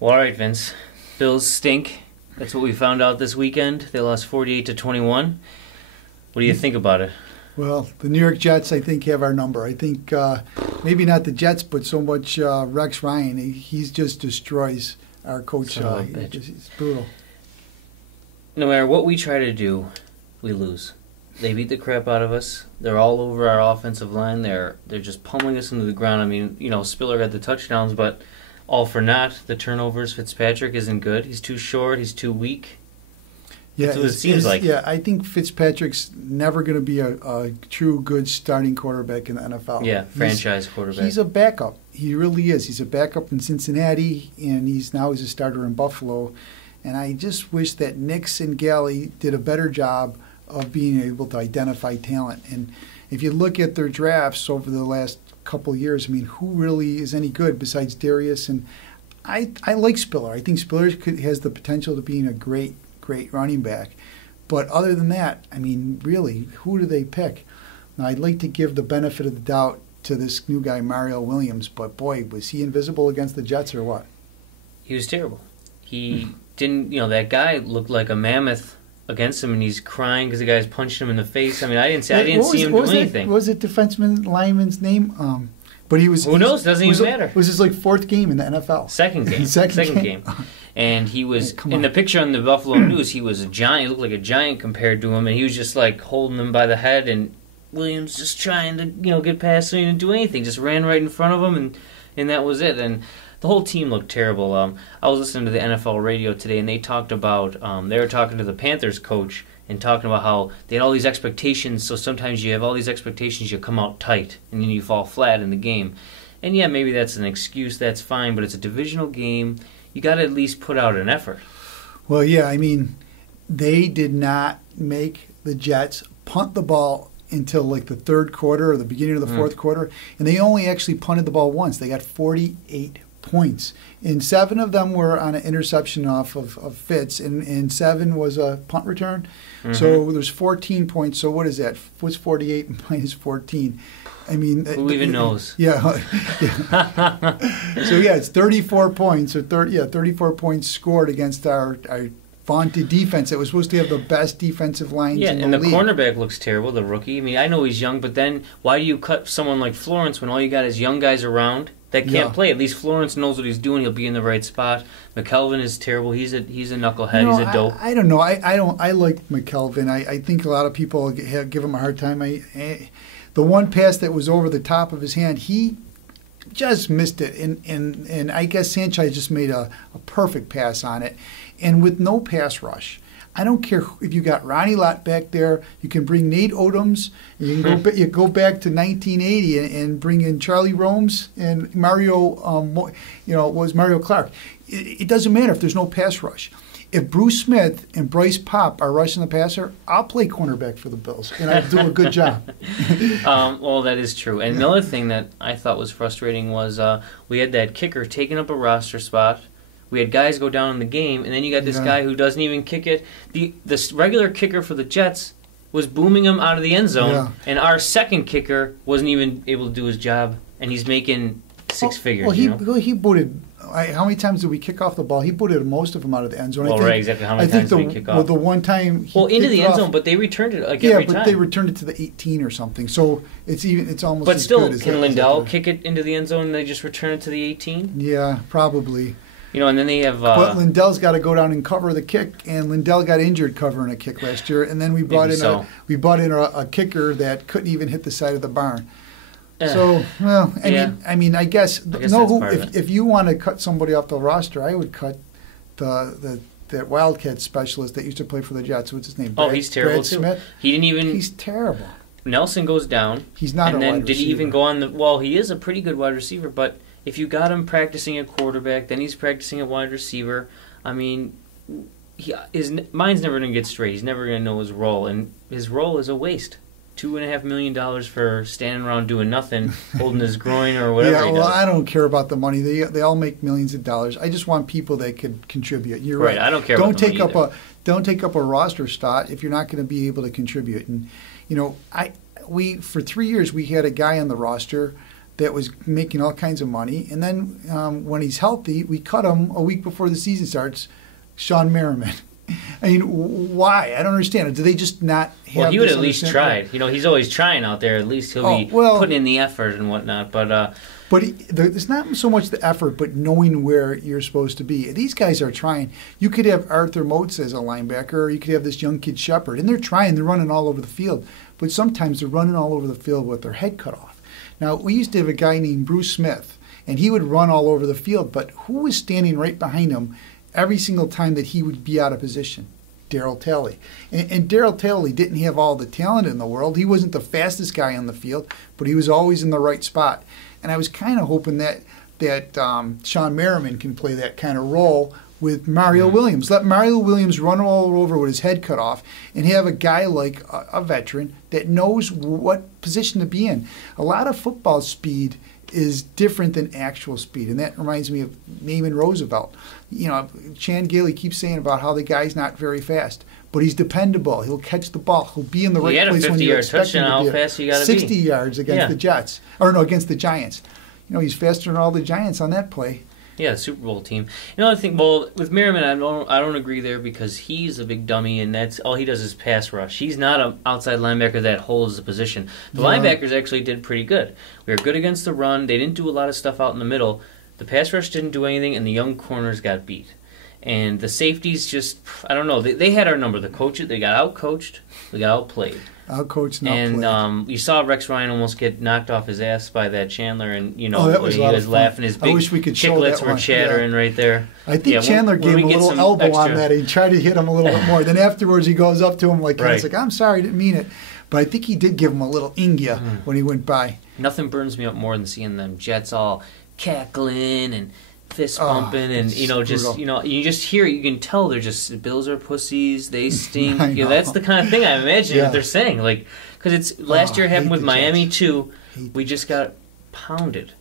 Well, all right, Vince. Bills stink. That's what we found out this weekend. They lost 48-21. What do you think about it? Well, the New York Jets, I think, have our number. I think maybe not the Jets, but so much Rex Ryan. He just destroys our coach. It's brutal. No matter what we try to do, we lose. They beat the crap out of us. They're all over our offensive line. They're just pummeling us into the ground. I mean, Spiller had the touchdowns, but all for naught. The turnovers. Fitzpatrick isn't good. He's too short. He's too weak. Yeah, that's what it seems like. Yeah, I think Fitzpatrick's never going to be a true good starting quarterback in the NFL. Yeah, franchise quarterback. He's a backup. He really is. He's a backup in Cincinnati, and he's a starter in Buffalo. And I just wish that Nix and Galley did a better job of being able to identify talent. And if you look at their drafts over the last couple of years, I mean, who really is any good besides Darius? And I like Spiller. I think Spiller has the potential to being a great running back. But other than that, I mean, really, who do they pick? Now, I'd like to give the benefit of the doubt to this new guy, Mario Williams, but boy, was he invisible against the Jets or what? He was terrible. He didn't, that guy looked like a mammoth against him, and he's crying because the guy's punched him in the face. I mean, I didn't see him do anything. What was it defenseman lineman's name? But he was. Who knows? Doesn't even matter. It was his fourth game in the NFL. Second game. Second game. And he was in the picture on the Buffalo News. He was a giant. He looked like a giant compared to him, and he was just holding him by the head. And Williams just trying to get past him and do anything. Just ran right in front of him, and that was it. And the whole team looked terrible. I was listening to the NFL radio today, and they talked about they were talking to the Panthers coach and talking about how they had all these expectations. So sometimes you have all these expectations, you come out tight, and then you fall flat in the game. And yeah, maybe that's an excuse. That's fine, but it's a divisional game. You got to at least put out an effort. Well, yeah, I mean, they did not make the Jets punt the ball until the third quarter or the beginning of the fourth quarter, and they only actually punted the ball once. They got 48 points, and 7 of them were on an interception off of Fitz, and 7 was a punt return. Mm-hmm. So there's 14 points. So what is that? What's 48 minus 14? I mean, who even knows? Yeah. So yeah, it's 34 points or 34 points scored against our vaunted defense. It was supposed to have the best defensive lines in the league. Yeah, and the cornerback looks terrible, the rookie. I mean, I know he's young, but then why do you cut someone like Florence when all you got is young guys around that can't play? At least Florence knows what he's doing. He'll be in the right spot. McKelvin is terrible. He's a knucklehead. He's a dope. I don't know. I like McKelvin. I think a lot of people give him a hard time. The one pass that was over the top of his hand, he just missed it. And I guess Sanchez just made a perfect pass on it. And with no pass rush, I don't care if you got Ronnie Lott back there. You can bring Nate Odoms. You can go back to 1980 and bring in Charlie Romes and Mario. Was Mario Clark. It doesn't matter if there's no pass rush. If Bruce Smith and Bryce Popp are rushing the passer, I'll play cornerback for the Bills, and I'll do a good job. Well, that is true. And another thing that I thought was frustrating was we had that kicker taking up a roster spot. We had guys go down in the game, and then you got this guy who doesn't even kick it. The regular kicker for the Jets was booming him out of the end zone, and our second kicker wasn't even able to do his job, and he's making six figures. Well, he booted. How many times did we kick off the ball? He booted most of them out of the end zone. Well, right, exactly. How many times did we kick off? Well, the one time into the end zone, but they returned it every time. Yeah, but they returned it to the 18 or something. So it's almost. But as still, good as can Lindell kick it into the end zone and they just return it to the 18? Yeah, probably. And then they have. But Lindell's got to go down and cover the kick, and Lindell got injured covering a kick last year. And then we brought in a kicker that couldn't even hit the side of the barn. So, well, I mean, I guess if you want to cut somebody off the roster, I would cut that Wildcat specialist that used to play for the Jets. What's his name? He's terrible Brad too. Smith. He didn't even. He's terrible. Nelson goes down. He's not a wide receiver. And then did he even go on the? Well, he is a pretty good wide receiver, but if you got him practicing at quarterback, then he's practicing at wide receiver. I mean, his mind's never going to get straight. He's never going to know his role, and his role is a waste. $2.5 million for standing around doing nothing, holding his groin or whatever. Yeah, well, I don't care about the money. They all make millions of dollars. I just want people that could contribute. You're right. I don't care. Don't take up a roster spot if you're not going to be able to contribute. And for 3 years we had a guy on the roster that was making all kinds of money. And then when he's healthy, we cut him a week before the season starts, Sean Merriman. I mean, why? I don't understand. Do they just not have Well, he would at least tried. You know, he's always trying out there. At least he'll be putting in the effort and whatnot. But there's not so much the effort, but knowing where you're supposed to be. These guys are trying. You could have Arthur Motes as a linebacker, or you could have this young kid Shepard, and they're trying. They're running all over the field. But sometimes they're running all over the field with their head cut off. Now, we used to have a guy named Bruce Smith, and he would run all over the field, but who was standing right behind him every single time that he would be out of position? Darryl Talley. And Darryl Talley didn't have all the talent in the world. He wasn't the fastest guy on the field, but he was always in the right spot. And I was kind of hoping that Sean Merriman can play that kind of role with Mario Williams. Let Mario Williams run all over with his head cut off and have a guy like a veteran that knows what position to be in. A lot of football speed is different than actual speed, and that reminds me of Naaman Roosevelt. You know, Chan Gailey keeps saying about how the guy's not very fast, but he's dependable. He'll catch the ball. He'll be in the right place when you expect him to be. How fast you got to be? 60 yards against the Jets, or no, against the Giants. You know, he's faster than all the Giants on that play. Yeah, the Super Bowl team. You know, I think, well, with Merriman, I don't agree there because he's a big dummy, and that's all he does is pass rush. He's not an outside linebacker that holds the position. The linebackers actually did pretty good. We were good against the run. They didn't do a lot of stuff out in the middle. The pass rush didn't do anything, and the young corners got beat. And the safeties just, I don't know, they had our number. The coaches, they got out-coached, they got outplayed. Out-coached and outplayed. And you saw Rex Ryan almost get knocked off his ass by that Chandler, and, you know, that was he was laughing. His big chiclets were chattering right there. I think Chandler gave him a little elbow on that. He tried to hit him a little bit more. Then afterwards he goes up to him like, he's like, I'm sorry, I didn't mean it. But I think he did give him a little ingia when he went by. Nothing burns me up more than seeing them Jets all cackling and fist pumping, and you know, just you just hear it. You can tell they're just Bills are pussies. They stink. You know, that's the kind of thing I imagine that they're saying. Like, because it's last year happened with Miami Jets. Too. We just got pounded.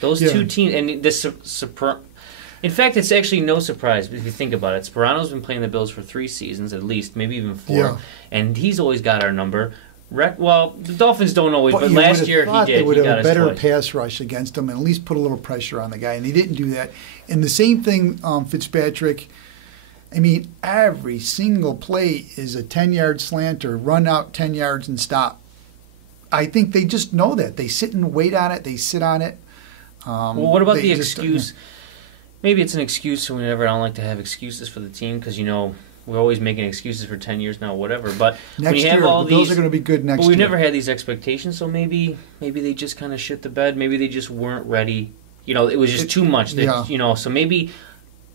Those two teams, and in fact, it's actually no surprise if you think about it. Sperano's been playing the Bills for 3 seasons at least, maybe even 4, and he's always got our number. Well, the Dolphins don't always, but last year he did. They would have a better pass rush against him and at least put a little pressure on the guy, and they didn't do that. And the same thing, Fitzpatrick. I mean, every single play is a 10-yard slant or run out 10 yards and stop. I think they just know that. They sit and wait on it. They sit on it. Well, what about the excuse? Maybe it's an excuse, so whenever I don't like to have excuses for the team because, you know, we're always making excuses for 10 years now, whatever. But next year, the Bills are going to be good next year. But we've never had these expectations, so maybe they just kind of shit the bed. Maybe they just weren't ready. You know, it was just too much. You know, so maybe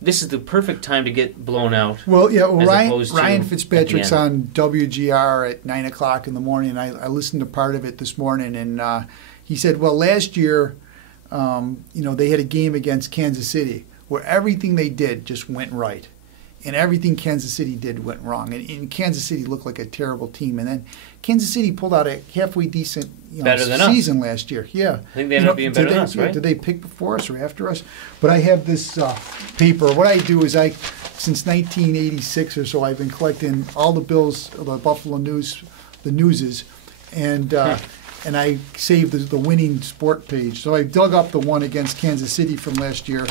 this is the perfect time to get blown out. Well, yeah, Ryan Fitzpatrick's on WGR at 9 o'clock in the morning, and I listened to part of it this morning, and he said, well, last year, you know, they had a game against Kansas City where everything they did just went right. And everything Kansas City did went wrong. And Kansas City looked like a terrible team. And then Kansas City pulled out a halfway decent season last year. Yeah. I think they ended up being better than us, right? Did they pick before us or after us? But I have this paper. What I do is since 1986 or so, I've been collecting all the Bills, the Buffalo News, the newses, and I saved the winning sport page. So I dug up the one against Kansas City from last year,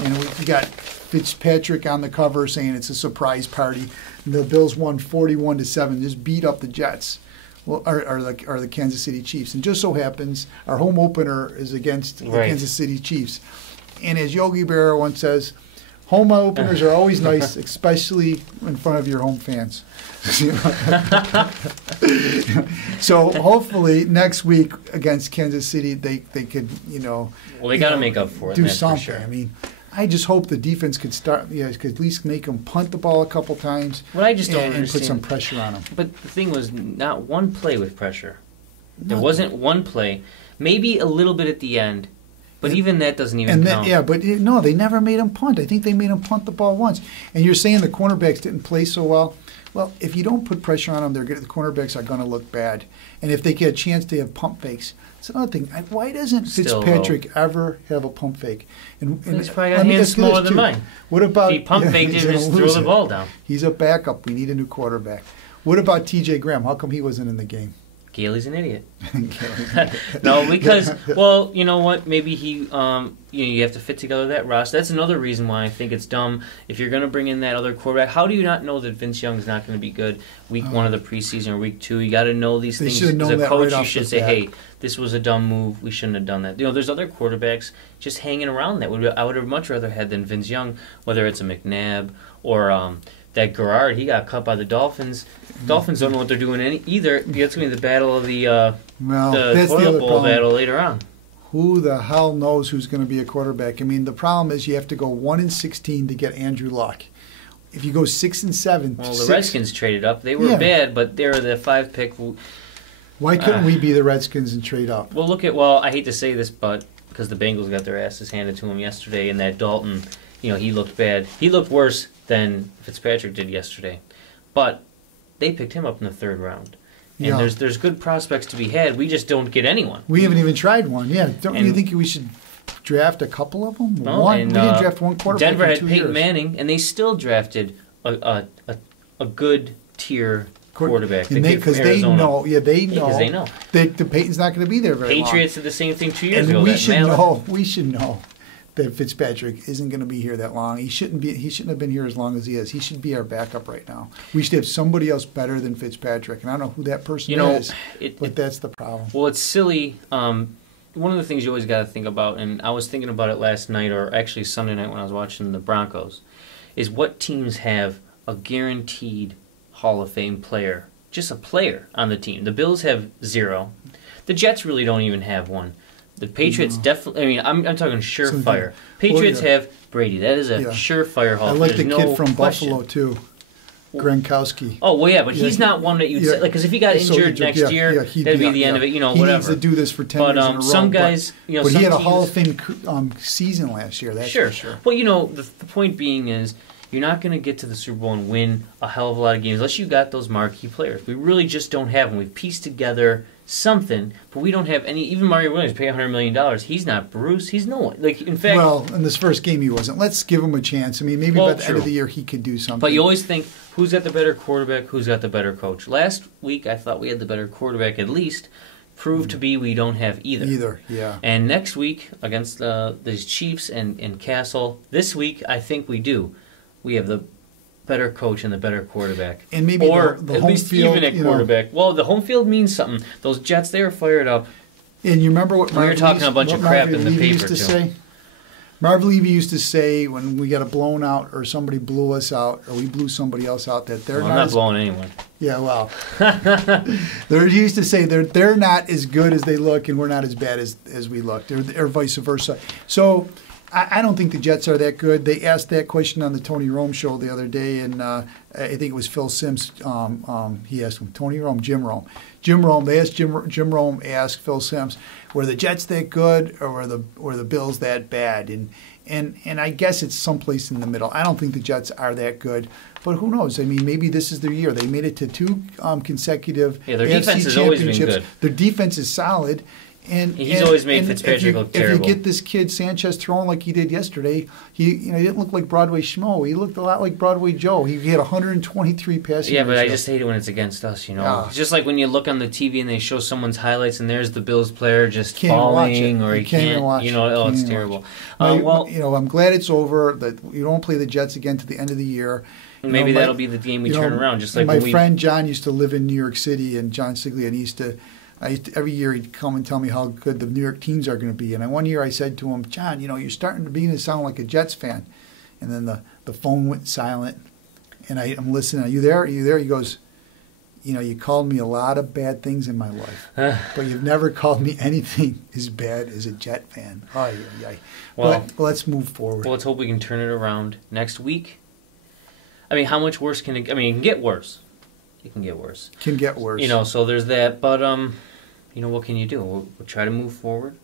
and we got Fitzpatrick on the cover saying it's a surprise party. And the Bills won 41-7, just beat up the Jets, or the Kansas City Chiefs. And just so happens our home opener is against the Kansas City Chiefs. And as Yogi Berra once says, home openers are always nice, especially in front of your home fans. So hopefully next week against Kansas City they could, you know, well, they got to make up for it. Do something. For sure. I mean, I just hope the defense could could at least make them punt the ball a couple times. What I just don't understand, and put some pressure on them. But the thing was, not one play with pressure. There wasn't one play. Maybe a little bit at the end, but even that doesn't even count. No, they never made them punt. I think they made them punt the ball once. And you're saying the cornerbacks didn't play so well. Well, if you don't put pressure on them, the cornerbacks are going to look bad. And if they get a chance to have pump fakes, it's another thing. Why doesn't Fitzpatrick ever have a pump fake? And he's probably got hands smaller than mine. What about if he pump faked it and just throw the ball down? He's a backup. We need a new quarterback. What about T.J. Graham? How come he wasn't in the game? Gailey's an idiot. No, because, well, you know what? Maybe he, you have to fit together that roster. That's another reason why I think it's dumb. If you're going to bring in that other quarterback, how do you not know that Vince Young's not going to be good week 1 of the preseason or week 2? You got to know these things. As a coach, you should say, hey, this was a dumb move. We shouldn't have done that. There's other quarterbacks just hanging around that I would have much rather had than Vince Young, whether it's a McNabb or that Garrard. He got cut by the Dolphins. Dolphins don't know what they're doing either. That's going to be the battle of the toilet bowl battle later on. Who the hell knows who's going to be a quarterback? I mean, the problem is you have to go 1-16 to get Andrew Luck. If you go 6-7, well, the Redskins traded up. They were bad, but they were the 5 pick. Why couldn't we be the Redskins and trade up? Well, I hate to say this, but because the Bengals got their asses handed to them yesterday, and that Dalton, he looked bad. He looked worse than Fitzpatrick did yesterday, but they picked him up in the 3rd round. And there's good prospects to be had. We just don't get anyone. We haven't even tried one. Yeah, don't you think we should draft a couple of them? No, we didn't draft one quarterback. Denver had in 2 Peyton years. Manning, and they still drafted a good tier quarterback. Because they know that the Peyton's not going to be there very long. Patriots did the same thing 2 years ago. We should know that Fitzpatrick isn't going to be here that long. He shouldn't have been here as long as he is. He should be our backup right now. We should have somebody else better than Fitzpatrick, and I don't know who that person is. But that's the problem. Well, it's silly. One of the things you always got to think about, and I was thinking about it last night, or actually Sunday night when I was watching the Broncos, is what teams have a guaranteed Hall of Fame player, just a player on the team. The Bills have 0. The Jets really don't even have one. The Patriots definitely. I mean, I'm talking surefire. Patriots have Brady. That is a surefire Hall. I like the kid from Buffalo too, Gronkowski. Oh well, yeah, but he's not one that you'd say because if he got injured next year, that'd be the end of it. Whatever. He needs to do this for 10 years in a row. Some guys, but he had a Hall of Fame season last year. That's for sure. Well, the point being is, you're not going to get to the Super Bowl and win a hell of a lot of games unless you got those marquee players. We really just don't have them. We've pieced together something, but we don't have any. Even Mario Williams paid $100 million. He's not Bruce. He's no one. In fact, well, in this first game he wasn't. Let's give him a chance. I mean, maybe by the end of the year he could do something. But you always think, who's got the better quarterback? Who's got the better coach? Last week I thought we had the better quarterback at least. Proved to be we don't have either. And next week against the Chiefs and Castle. This week I think we do. We have the better coach and the better quarterback. And maybe or the at home least field, even at quarterback. Well, the home field means something. Those Jets, they were fired up. And you remember what we were talking a bunch of crap in the paper too. Say? Marv Levy used to say when we got a blown out or somebody blew us out or we blew somebody else out that they're not blowing anyone. Yeah, well, they used to say they're not as good as they look and we're not as bad as we look. Or vice versa. So I don't think the Jets are that good. They asked that question on the Tony Rome show the other day, and I think it was Phil Simms. He asked him, Tony Rome, Jim Rome. They asked Jim Rome asked Phil Simms, were the Jets that good or were the Bills that bad? And I guess it's someplace in the middle. I don't think the Jets are that good, but who knows? I mean, maybe this is their year. They made it to 2 consecutive their AFC defense has always been championships. good. Their defense is solid. And he's always made Fitzpatrick look terrible. If you get this kid Sanchez throwing like he did yesterday, he didn't look like Broadway Schmo. He looked a lot like Broadway Joe. He had 123 passing. Yeah, but I just hate it when it's against us. It's just like when you look on the TV and they show someone's highlights and there's the Bills player just falling or he can't. It's terrible. I'm glad it's over. That we don't play the Jets again to the end of the year. Maybe that'll be the game we turn around. Just like my friend John used to live in New York City, and John Siglia, and every year he'd come and tell me how good the New York teams are going to be. And one year I said to him, John, you're starting to sound like a Jets fan. And then the phone went silent, and I'm listening. Are you there? He goes, you called me a lot of bad things in my life, but you've never called me anything as bad as a Jet fan. Well, let's move forward. Well, let's hope we can turn it around next week. I mean, how much worse can it? I mean, it can get worse. It can get worse. So there's that. But what can you do? We'll try to move forward.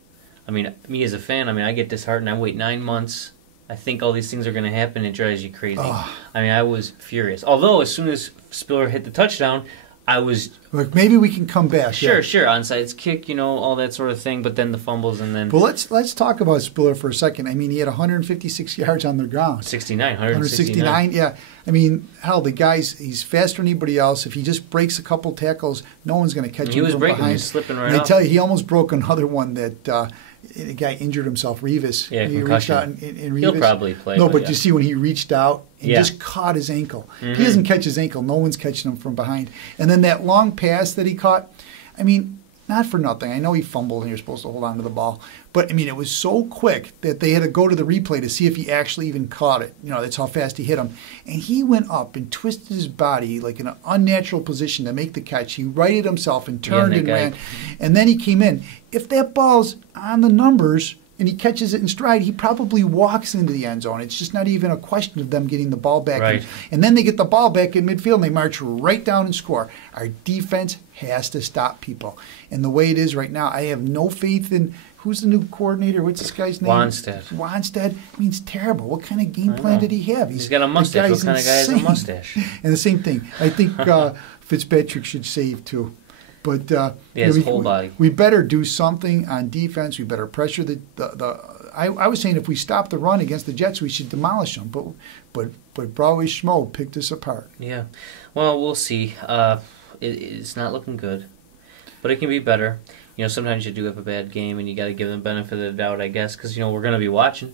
I mean, me as a fan, I get disheartened. I wait 9 months. I think all these things are going to happen. It drives you crazy. I mean, I was furious. Although, as soon as Spiller hit the touchdown, I was like, maybe we can come back. Sure, onside kick, all that sort of thing. But then the fumbles and then. Well, let's talk about Spiller for a second. I mean, he had 156 yards on the ground. 169. Yeah. I mean, hell, the he's faster than anybody else. If he just breaks a couple tackles, no one's going to catch him. He was from breaking. behind. He was slipping right. And I tell you, he almost broke another one that. A guy injured himself, Revis. Yeah, he reached out and Revis. He'll probably play. No, but you see when he reached out and just caught his ankle. Mm-hmm. He doesn't catch his ankle. No one's catching him from behind. And then that long pass that he caught, I mean, not for nothing. I know he fumbled and you're supposed to hold on to the ball. But, I mean, it was so quick that they had to go to the replay to see if he actually even caught it. That's how fast he hit him. And he went up and twisted his body like in an unnatural position to make the catch. He righted himself and turned and ran. And then he came in. If that ball's on the numbers and he catches it in stride, he probably walks into the end zone. It's just not even a question of them getting the ball back. Right. And then they get the ball back in midfield and they march right down and score. Our defense has to stop people. And the way it is right now, I have no faith in who's the new coordinator. What's this guy's name? Wannstedt. I mean, it's terrible. What kind of game plan did he have? He's got a mustache. What kind of guy has a mustache? And the same thing. I think Fitzpatrick should save too. But his whole body. We better do something on defense. We better pressure the. I was saying if we stop the run against the Jets, we should demolish them. But Broadway Schmo picked us apart. Yeah, well, we'll see. It's not looking good, but it can be better. Sometimes you do have a bad game, and you got to give them the benefit of the doubt, I guess, because we're going to be watching.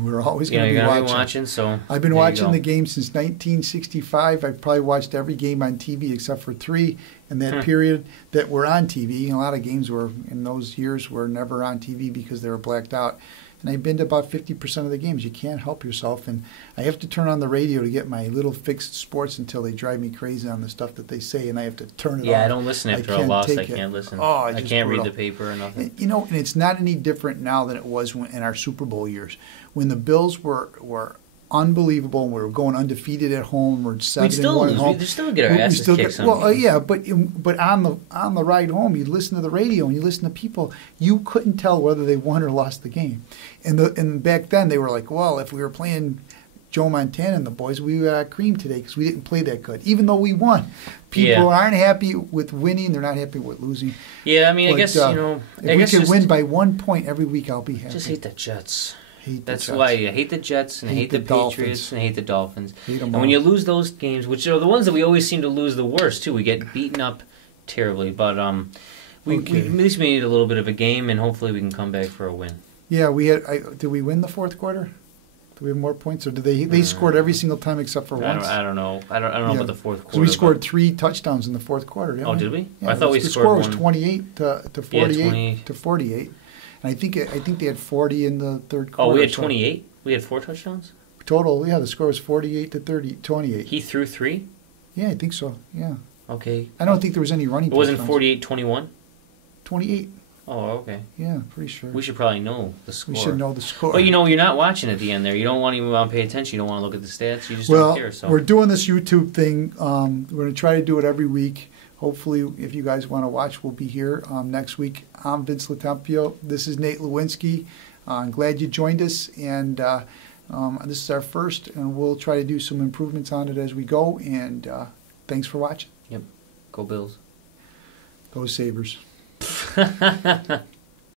We're always going to be watching. So I've been watching the game since 1965. I've probably watched every game on TV except for 3 in that period that were on TV. A lot of games were in those years were never on TV because they were blacked out. And I've been to about 50% of the games. You can't help yourself. And I have to turn on the radio to get my little fixed sports until they drive me crazy on the stuff that they say, and I have to turn it off. Yeah, I don't listen after a loss. I can't listen. Oh, I can't read the paper or nothing. And it's not any different now than it was in our Super Bowl years. When the Bills were unbelievable and we were going undefeated at home. We're 7-1 at home. We still get our asses kicked. Yeah, but on the ride home, you listen to the radio and you listen to people. You couldn't tell whether they won or lost the game. And back then they were like, well, if we were playing Joe Montana and the boys, we got cream today because we didn't play that good, even though we won. People aren't happy with winning; they're not happy with losing. Yeah, I mean, I guess if we can win by 1 point every week, I'll be happy. Just hate the Jets. That's why I hate the Jets and I hate the Patriots and I hate the Dolphins. And when you lose those games, which are the ones that we always seem to lose the worst too, we get beaten up terribly. But we at least we need a little bit of a game, and hopefully we can come back for a win. Yeah, we had. Did we win the fourth quarter? Do we have more points, or did they scored every single time except for once? I don't know. I don't know about the fourth quarter. So we scored 3 touchdowns in the fourth quarter. Didn't we? Did we? Yeah, I thought we scored one. The score was 28 to 48 to 48. And I think they had 40 in the third quarter. Oh, we had 28? We had 4 touchdowns? Total, yeah, the score was 48 to 28. He threw 3? Yeah, I think so, yeah. Okay. I don't think there was any running. It wasn't 48-21? 28. Oh, okay. Yeah, pretty sure. We should probably know the score. We should know the score. But you're not watching at the end there. You don't want to even pay attention. You don't want to look at the stats. You just don't care. So we're doing this YouTube thing. We're going to try to do it every week. Hopefully, if you guys want to watch, we'll be here next week. I'm Vince Latempio. This is Nate Lewinsky. I'm glad you joined us. And this is our first, and we'll try to do some improvements on it as we go. And thanks for watching. Yep. Go Bills. Go Sabres.